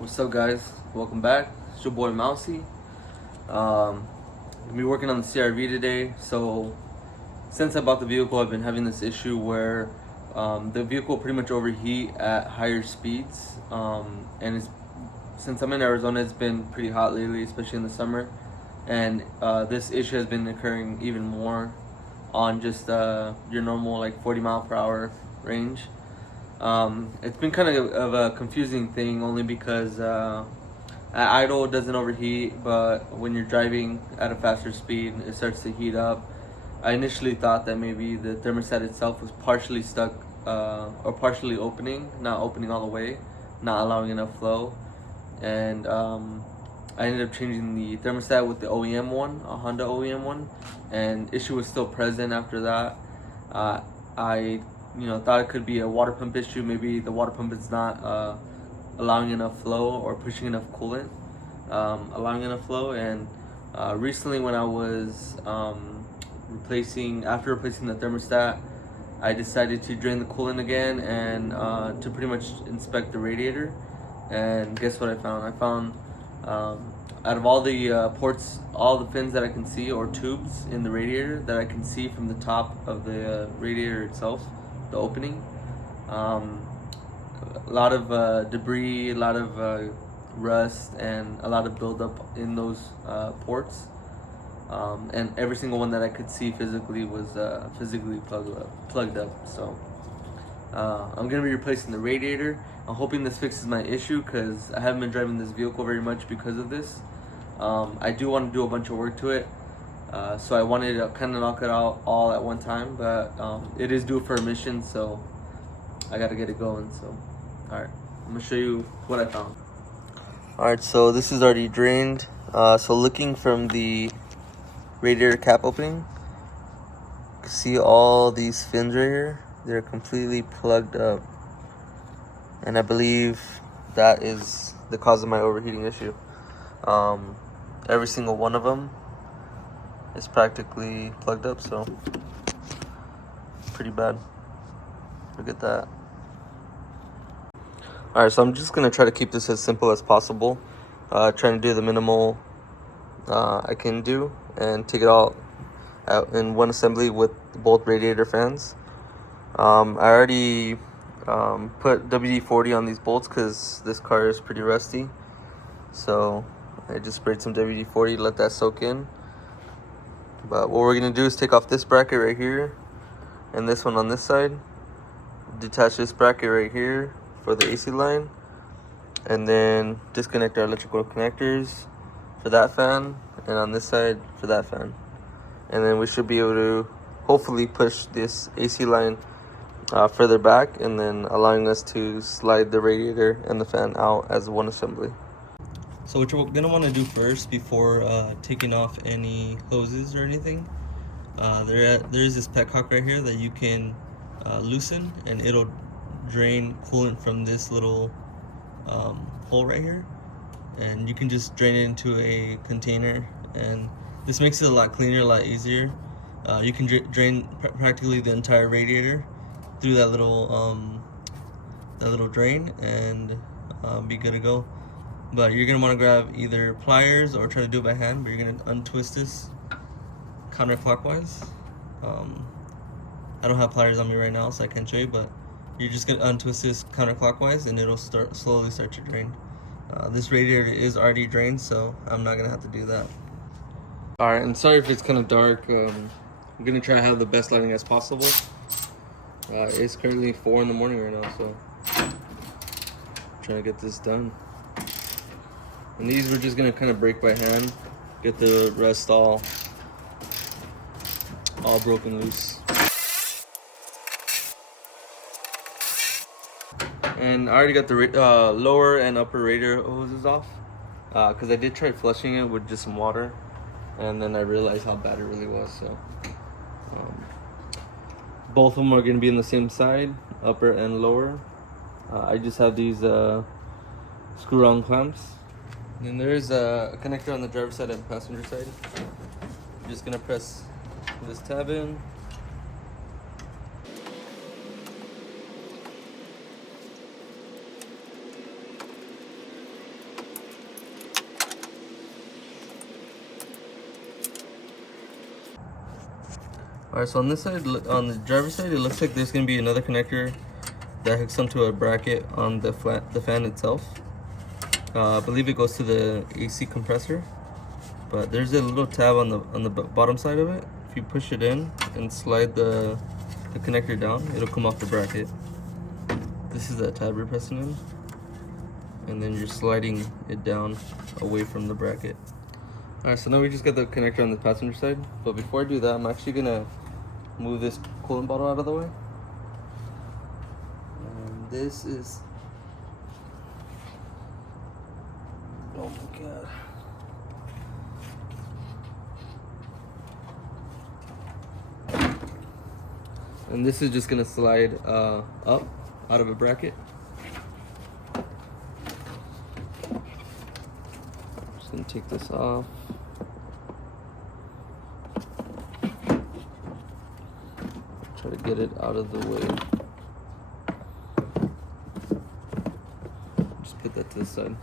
What's up, guys? Welcome back. It's your boy Mousy. Gonna be working on the CRV today. So, since I bought the vehicle, I've been having this issue where the vehicle pretty much overheat at higher speeds. Since I'm in Arizona, it's been pretty hot lately, especially in the summer. And this issue has been occurring even more on just your normal like 40 mile per hour range. It's been kind of a confusing thing only because at idle it doesn't overheat, but when you're driving at a faster speed, it starts to heat up. I initially thought that maybe the thermostat itself was partially stuck or partially opening, not opening all the way, not allowing enough flow. And I ended up changing the thermostat with the OEM one, a Honda OEM one, and issue was still present after that. I thought it could be a water pump issue. Maybe the water pump is not allowing enough flow or pushing enough coolant, allowing enough flow. And recently when I was after replacing the thermostat, I decided to drain the coolant again and to pretty much inspect the radiator. And guess what I found? I found out of all the ports, all the fins that I can see, or tubes in the radiator that I can see from the top of the radiator itself, the opening, a lot of debris, a lot of rust, and a lot of buildup in those ports. And every single one that I could see physically was physically plugged up. So I'm gonna be replacing the radiator. I'm hoping this fixes my issue because I haven't been driving this vehicle very much because of this. I do want to do a bunch of work to it. So I wanted to kind of knock it out all at one time, but it is due for emissions, so I gotta get it going. So, alright, I'm gonna show you what I found. Alright, so this is already drained. So looking from the radiator cap opening, you can see all these fins right here. They're completely plugged up, and I believe that is the cause of my overheating issue. Every single one of them is practically plugged up, so pretty bad. Look at that. Alright, so I'm just gonna try to keep this as simple as possible, trying to do the minimal I can do and take it all out in one assembly with both radiator fans. I already put WD-40 on these bolts because this car is pretty rusty, so I just sprayed some WD-40 to let that soak in. But what we're gonna do is take off this bracket right here and this one on this side, detach this bracket right here for the AC line, and then disconnect our electrical connectors for that fan, and on this side for that fan. And then we should be able to hopefully push this AC line further back, and then allowing us to slide the radiator and the fan out as one assembly. So what you're gonna want to do first, before taking off any hoses or anything, there is this petcock right here that you can loosen, and it'll drain coolant from this little hole right here, and you can just drain it into a container, and this makes it a lot cleaner, a lot easier. You can drain practically the entire radiator through that little drain and be good to go. But you're gonna want to grab either pliers or try to do it by hand, but you're gonna untwist this counterclockwise. I don't have pliers on me right now, so I can't show you, but you're just gonna untwist this counterclockwise and it'll slowly start to drain. This radiator is already drained, so I'm not gonna have to do that. Alright, and sorry if it's kind of dark. I'm gonna try to have the best lighting as possible. It's currently 4 in the morning right now, so I'm trying to get this done. And these we're just gonna kind of break by hand, get the rust all broken loose. And I already got the lower and upper radiator hoses off, because I did try flushing it with just some water, and then I realized how bad it really was. So both of them are gonna be in the same side, upper and lower. I just have these screw-on clamps. And then there's a connector on the driver's side and passenger side. I'm just gonna press this tab in. Alright, so on this side, on the driver's side, it looks like there's gonna be another connector that hooks onto a bracket on the fan itself. I believe it goes to the AC compressor, but there's a little tab on the bottom side of it. If you push it in and slide the connector down, it'll come off the bracket. This is that tab you're pressing in, and then you're sliding it down away from the bracket. Alright, so now we just got the connector on the passenger side, but before I do that, I'm actually gonna move this coolant bottle out of the way. And this is, oh my god. And this is just gonna slide up out of a bracket. Just gonna take this off. Try to get it out of the way. Just put that to the side.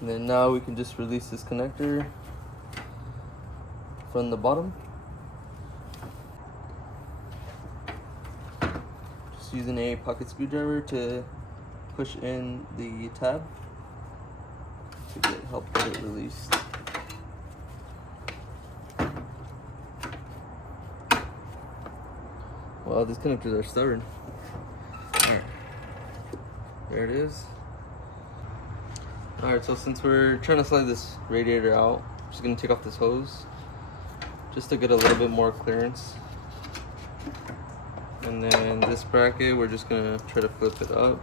And then now we can just release this connector from the bottom. Just using a pocket screwdriver to push in the tab to help get it released. Wow, these connectors are stubborn. Alright, there it is. Alright, so since we're trying to slide this radiator out, I'm just gonna take off this hose just to get a little bit more clearance. And then this bracket, we're just gonna try to flip it up,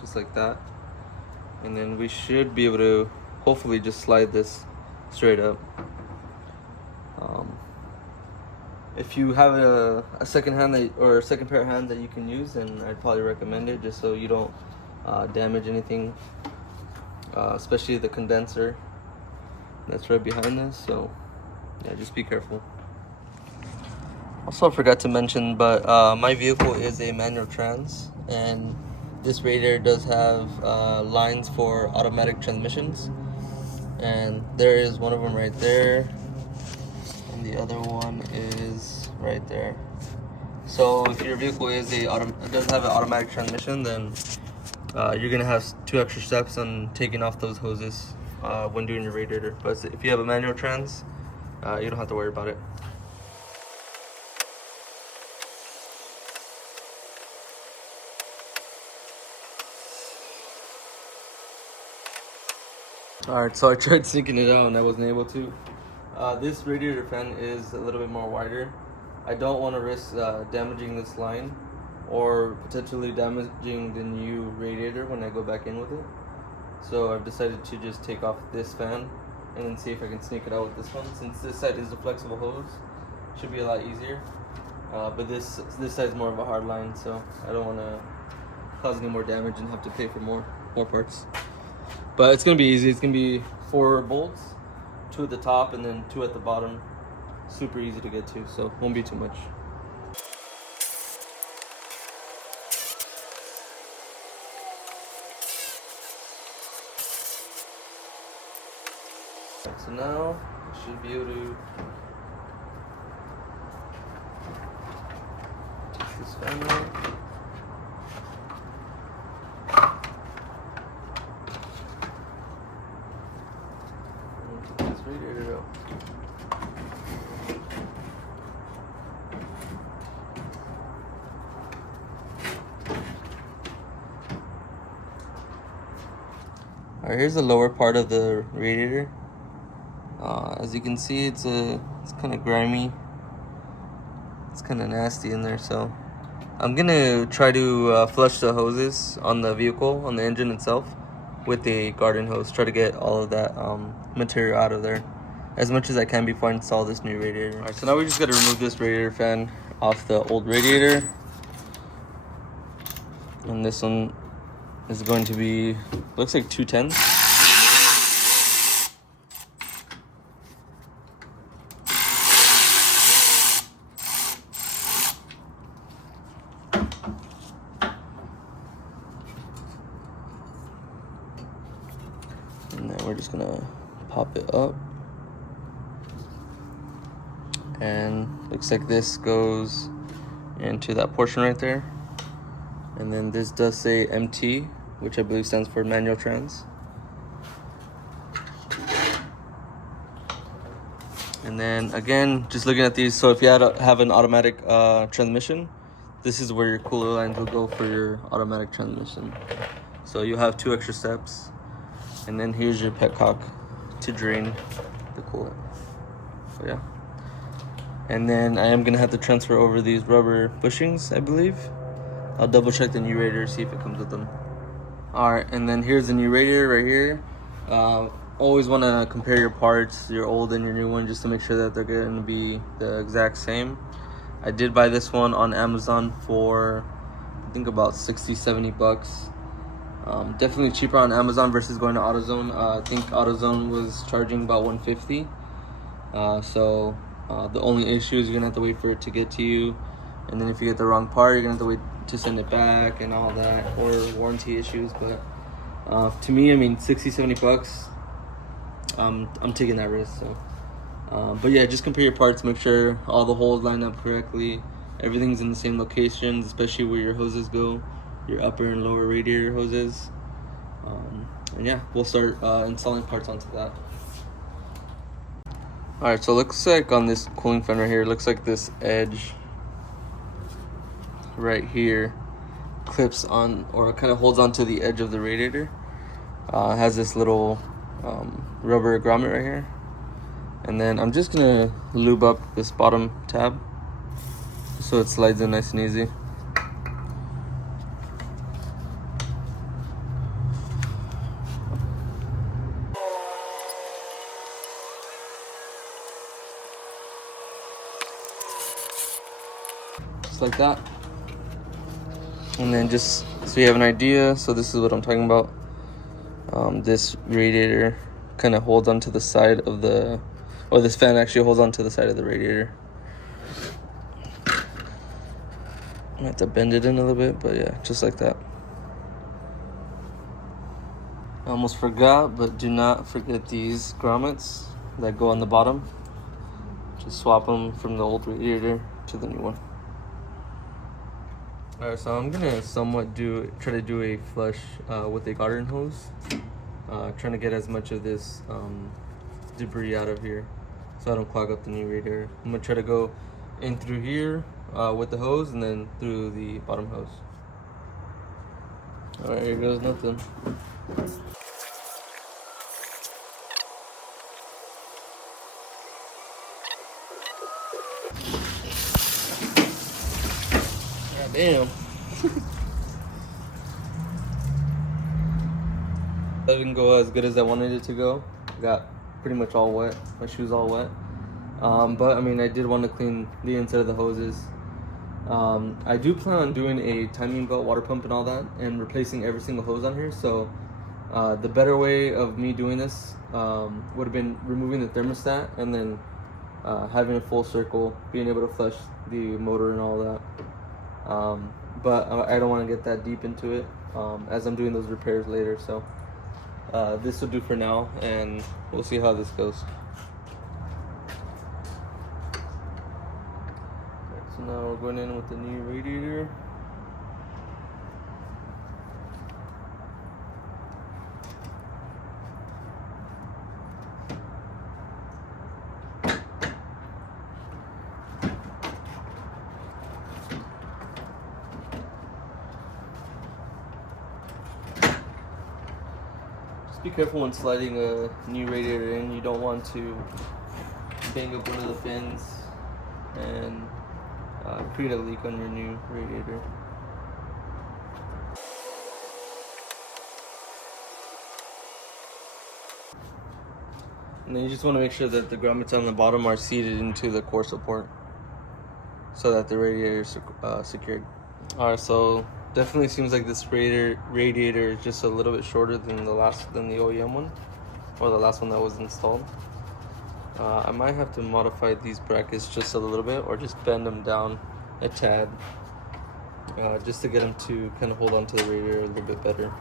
just like that. And then we should be able to hopefully just slide this straight up. If you have a second hand or a second pair of hands that you can use, then I'd probably recommend it, just so you don't damage anything, especially the condenser that's right behind this. So yeah, just be careful. Also, I forgot to mention, but my vehicle is a manual trans, and this radiator does have lines for automatic transmissions, and there is one of them right there. And the other one is right there. So if your vehicle does have an automatic transmission, then you're gonna have 2 extra steps on taking off those hoses when doing your radiator. But if you have a manual trans, you don't have to worry about it. Alright, so I tried sinking it out and I wasn't able to. This radiator fan is a little bit more wider. I don't want to risk damaging this line or potentially damaging the new radiator when I go back in with it. So I've decided to just take off this fan and then see if I can sneak it out with this one. Since this side is a flexible hose, it should be a lot easier. But this side is more of a hard line, so I don't want to cause any more damage and have to pay for more parts. But it's gonna be easy. It's gonna be 4 bolts, 2 at the top and then 2 at the bottom. Super easy to get to, so won't be too much. So now I should be able to take this fan out. Radiator out. Alright, here's the lower part of the radiator. As you can see, it's kind of grimy. It's kind of nasty in there, so I'm gonna try to flush the hoses on the vehicle, on the engine itself, with a garden hose. Try to get all of that material out of there as much as I can before I install this new radiator. Alright, so now we just gotta remove this radiator fan off the old radiator. And this one is going to be, looks like 210. And then we're just gonna pop it up. And looks like this goes into that portion right there. And then this does say MT, which I believe stands for manual trans. And then again, just looking at these, so if you have an automatic transmission, this is where your cooler lines will go for your automatic transmission. So you'll have 2 extra steps. And then here's your petcock to drain the coolant. So yeah. And then I am gonna have to transfer over these rubber bushings, I believe. I'll double check the new radiator, see if it comes with them. All right, and then here's the new radiator right here. Always want to compare your parts, your old and your new one, just to make sure that they're going to be the exact same. I did buy this one on Amazon for, I think, about 60-70 bucks. Definitely cheaper on Amazon versus going to AutoZone. I think AutoZone was charging about $150. The only issue is you're going to have to wait for it to get to you. And then if you get the wrong part, you're going to have to wait to send it back and all that, or warranty issues. But to me, I mean, 60-70 bucks. I'm taking that risk. So, but yeah, just compare your parts, make sure all the holes line up correctly, everything's in the same locations, especially where your hoses go, your upper and lower radiator hoses. And yeah, we'll start installing parts onto that. All right, so it looks like on this cooling fan right here, it looks like this edge right here clips on, or kind of holds onto the edge of the radiator. It has this little rubber grommet right here, and then I'm just gonna lube up this bottom tab so it slides in nice and easy. Just like that. And then just so you have an idea, so this is what I'm talking about. This radiator kind of holds onto the side of the, or this fan actually holds onto the side of the radiator. I have to bend it in a little bit, but yeah, just like that. I almost forgot, but do not forget these grommets that go on the bottom. Just swap them from the old radiator to the new one. Alright, so I'm gonna somewhat try to do a flush with a garden hose. Trying to get as much of this debris out of here so I don't clog up the new radiator. I'm gonna try to go in through here with the hose and then through the bottom hose. Alright, here goes nothing. God damn. That didn't go as good as I wanted it to go. Got pretty much all wet. My shoes all wet. But I mean, I did want to clean the inside of the hoses. I do plan on doing a timing belt water pump and all that, and replacing every single hose on here. So the better way of me doing this would have been removing the thermostat and then having a full circle, being able to flush the motor and all that. But I don't want to get that deep into it as I'm doing those repairs later. So this will do for now, and we'll see how this goes. So now we're going in with the new radiator. Just be careful when sliding a new radiator in. You don't want to bang up one of the fins and create a leak on your new radiator. And then you just want to make sure that the grommets on the bottom are seated into the core support so that the radiator is secured. Alright, so definitely seems like this radiator is just a little bit shorter than the OEM one, or the last one that was installed. I might have to modify these brackets just a little bit, or just bend them down a tad, just to get them to kind of hold on to the radiator a little bit better.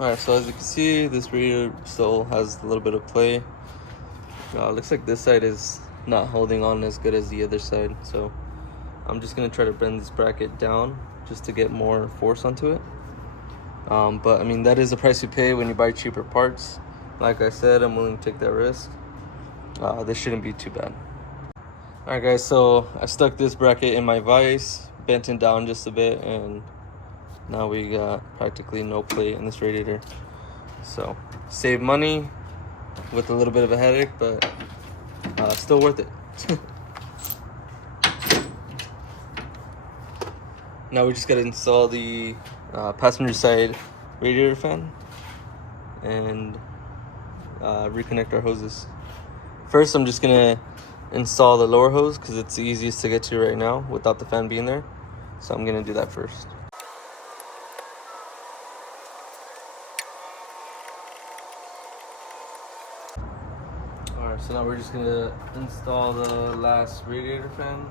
Alright, so as you can see, this radiator still has a little bit of play. Looks like this side is not holding on as good as the other side, so I'm just gonna try to bend this bracket down just to get more force onto it. But I mean, that is the price you pay when you buy cheaper parts. Like I said, I'm willing to take that risk. This shouldn't be too bad. Alright guys, so I stuck this bracket in my vise, bent it down just a bit, and now we got practically no play in this radiator. So save money with a little bit of a headache, but still worth it. Now we just gotta install the passenger side radiator fan and reconnect our hoses. First, I'm just gonna install the lower hose because it's the easiest to get to right now without the fan being there. So I'm gonna do that first. Alright, so now we're just gonna install the last radiator fan.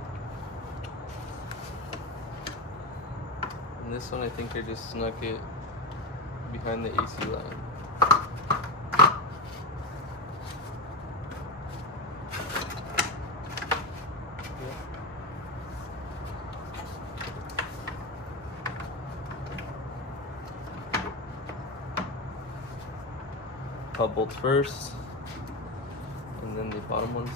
And this one, I think I just snuck it behind the AC line. Top bolts first, and then the bottom ones.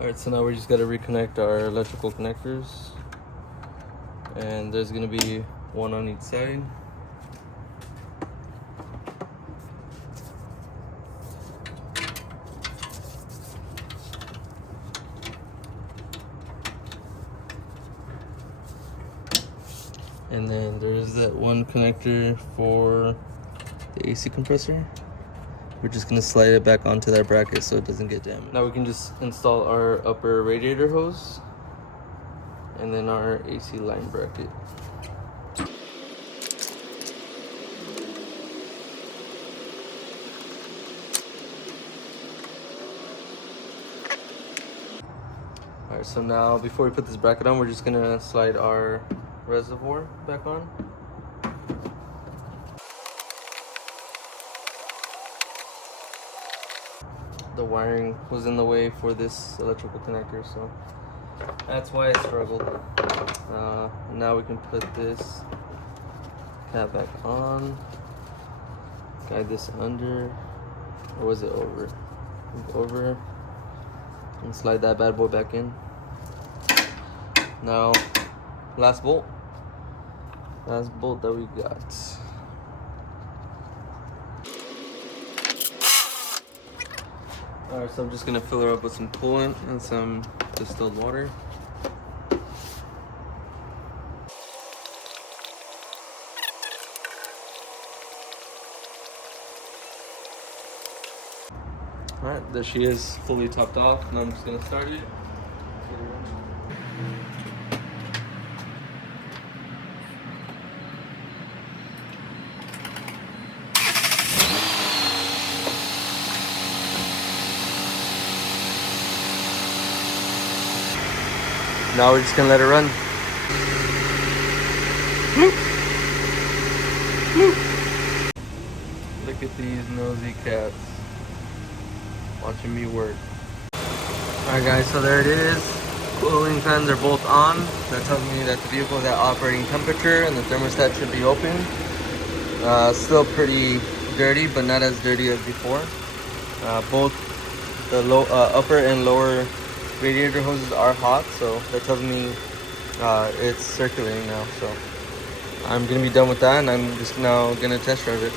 Alright, so now we just got to reconnect our electrical connectors, and there's going to be one on each side. And then there's that one connector for the AC compressor. We're just gonna slide it back onto that bracket so it doesn't get damaged. Now we can just install our upper radiator hose and then our AC line bracket. Alright, so now before we put this bracket on, we're just gonna slide our reservoir back on. The wiring was in the way for this electrical connector, so that's why I struggled. Now we can put this cap back on, guide this under, or was it over? Over, and slide that bad boy back in. Now, last bolt that we got. Alright, so I'm just gonna fill her up with some coolant and some distilled water. Alright, there she is, fully topped off. Now I'm just gonna start it. Now we're just gonna let it run. Look at these nosy cats watching me work. Alright guys, so there it is. Cooling fans are both on. That tells me that the vehicle is at operating temperature and the thermostat should be open. Still pretty dirty, but not as dirty as before. Both the upper and lower radiator hoses are hot, so that tells me it's circulating now. So I'm gonna be done with that, and I'm just now gonna test drive it.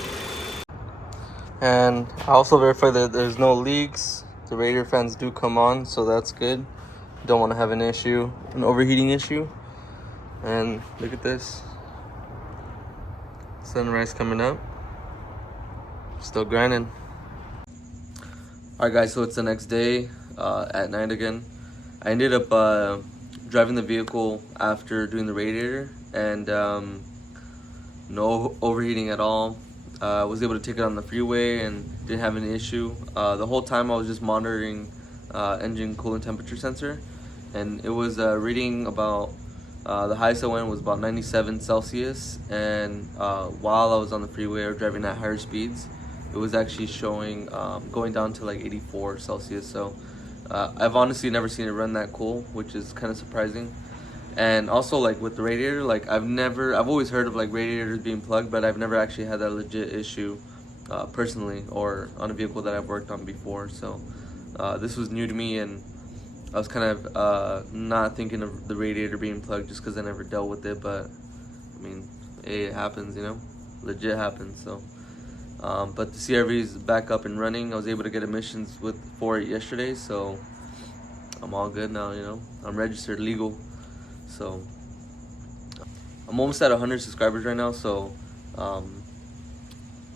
And I also verify that there's no leaks. The radiator fans do come on, so that's good. Don't want to have an overheating issue. And look at this, sunrise coming up, still grinding. Alright guys, so it's the next day, at night again. I ended up driving the vehicle after doing the radiator, and no overheating at all. I was able to take it on the freeway and didn't have any issue. The whole time I was just monitoring engine coolant temperature sensor, and it was reading about the highest I went was about 97 Celsius, and while I was on the freeway or driving at higher speeds, it was actually showing going down to like 84 Celsius. So I've honestly never seen it run that cool, which is kind of surprising. And also, like with the radiator, like I've always heard of like radiators being plugged, but I've never actually had that legit issue personally or on a vehicle that I've worked on before. So this was new to me, and I was kind of not thinking of the radiator being plugged just because I never dealt with it. But I mean, hey, it happens, you know, legit happens. So but the CRV is back up and running. I was able to get emissions for it yesterday, so I'm all good now, you know. I'm registered legal. So I'm almost at 100 subscribers right now, so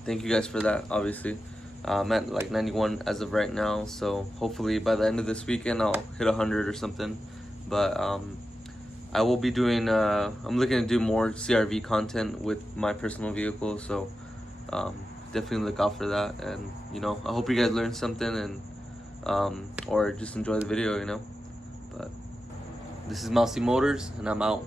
thank you guys for that. Obviously I'm at like 91 as of right now, so hopefully by the end of this weekend I'll hit 100 or something. But I will be doing I'm looking to do more CRV content with my personal vehicle, so definitely look out for that. And you know, I hope you guys learned something, and or just enjoy the video, you know. But this is Mousy Motors, and I'm out.